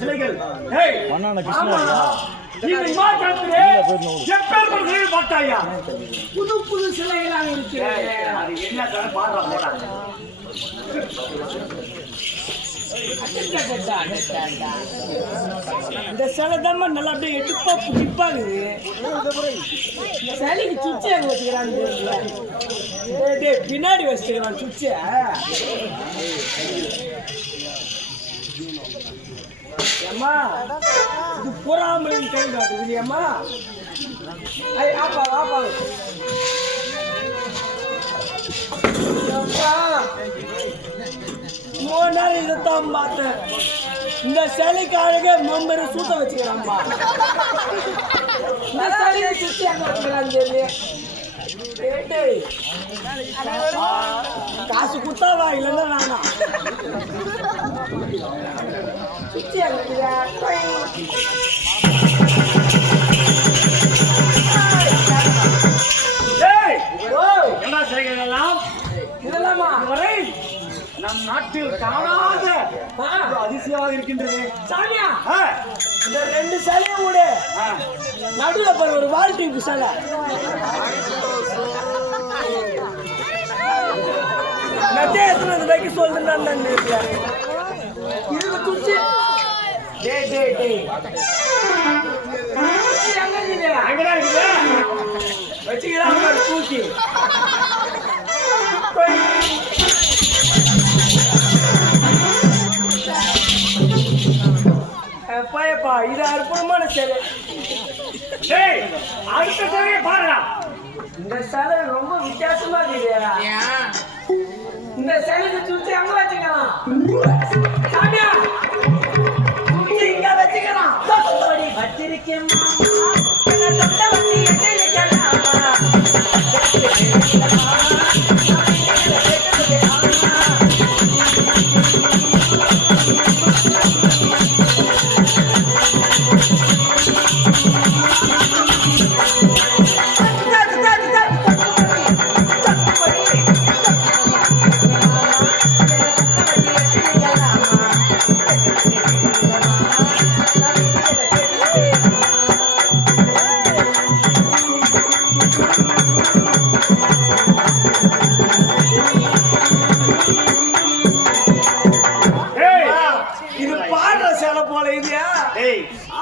சிலைகள் புது புது சிலைகளாக இருக்கிறது. இந்த சிலை தான் நல்லா அப்படியே எடுப்பா புடிப்பாகுது. சிலைக்கு சுச்சி அங்க வச்சுக்கிறான்னு பின்னாடி வச்சுக்கிறான் சுச்சிய. அம்மா இது புறாமலின் கை காட்டுது அம்மா. ஆப்பா ஆப்பா மூணு நேரம் இதைத்தான் பார்த்தேன். இந்த சிலைக்காரங்க மம்பரை சூத்த வச்சுக்கிறான்ப்பா. இந்த சிலையை சுற்றி அங்க வச்சுக்கிறான்னு சொல்லி காசு குத்தாவா இல்லைன்னா வேணாம். சுற்றி அங்க என்ன சிலைகள் எல்லாம் இதெல்லாமா வரை நம் நாட்டில் காணாத அதிசயமாக இருக்கின்றது. சாமியா இந்த ரெண்டு சிலையும் கூட நடுவில் போற ஒரு வால்டிங் சிலை எத்தனை வைக்க சொல்றேன். இதுக்கு துச்சி வச்சுக்கிறான் தூக்கி பயப்பா. இது அற்புதமான சிலை. அடுத்த சிலையை பாருடா. இந்த சிலை ரொம்ப வித்தியாசமா இருக்கு. இந்த சிலைக்கு சுத்தி அங்க வச்சுக்கலாம். சாமியா சுத்தி இங்க வச்சுக்கலாம். வச்சிருக்கேன்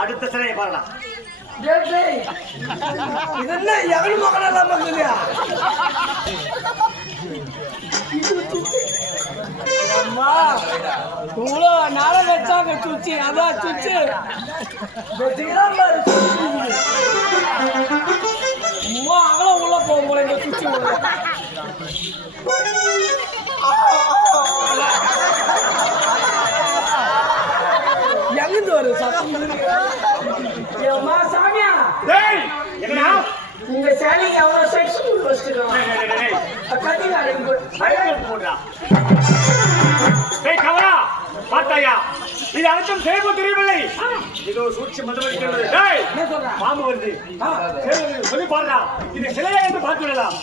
அடுத்த சிலையை பாருலாம். இதென்ன எவனு மகனெல்லாம் பண்ணுங்க. அம்மா இவ்வளோ நேரம் வச்சாங்க சுச்சி. அதான் சுச்சி அகலம் உள்ள போகும் போல இந்த சுச்சி எங்கிருந்து வரும் சாமியா? இந்த சேலைக்கு எவ்வளவு செக்ஸ் பார்த்தாயா? இது அனைத்தும் சேர்ப்பு தெரியவில்லை. இதோ சூழ்ச்சி மதவெடுக்கிறது. பாம்பு வருது சொல்லி பாருடா. இது சிலையா என்று பார்த்து விடலாம்.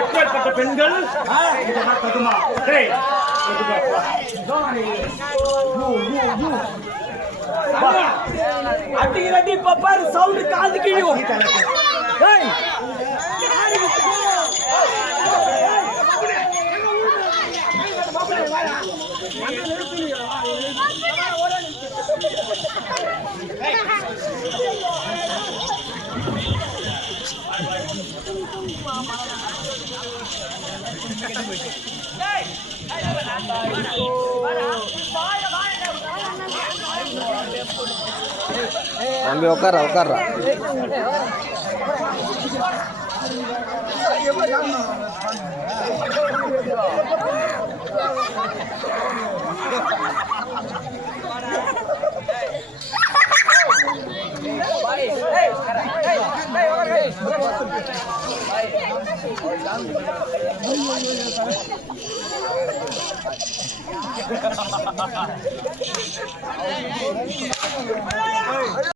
எப்பேற்பட்ட பெண்கள் அடி பாரு சவுண்ட் காது கிழியும். தம்பி உட்கார்றா உட்கார்றா. Hey,